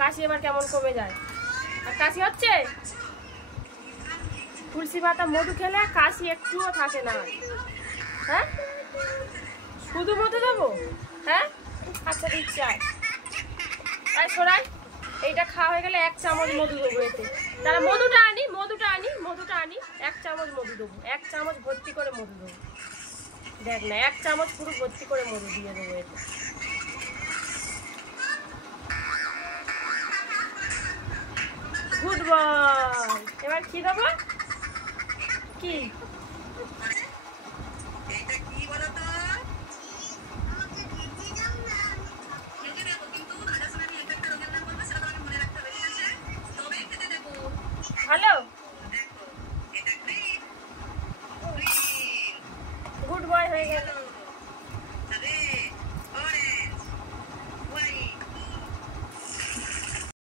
কাশি এবার কেমন কমে যায়। আর কাশি হচ্ছে, তুলসী পাতা মধু খেলে কাশি একটুও থাকে না। হ্যাঁ, শুধু মধু দেবো? হ্যাঁ, আচ্ছা দিচ্ছি। আয় সরাই, এইটা খাওয়া হয়ে গেলে 1 চামচ মধু দেবো এতে। তারা মধুটা আনি 1 চামচ মধু দেবো, 1 চামচ ভর্তি করে মধু দেবো। দেখ না, 1 চামচ পুরো ভর্তি করে মধু দিয়ে দেবো এতে। Good boy. এবার কি দেবো? কি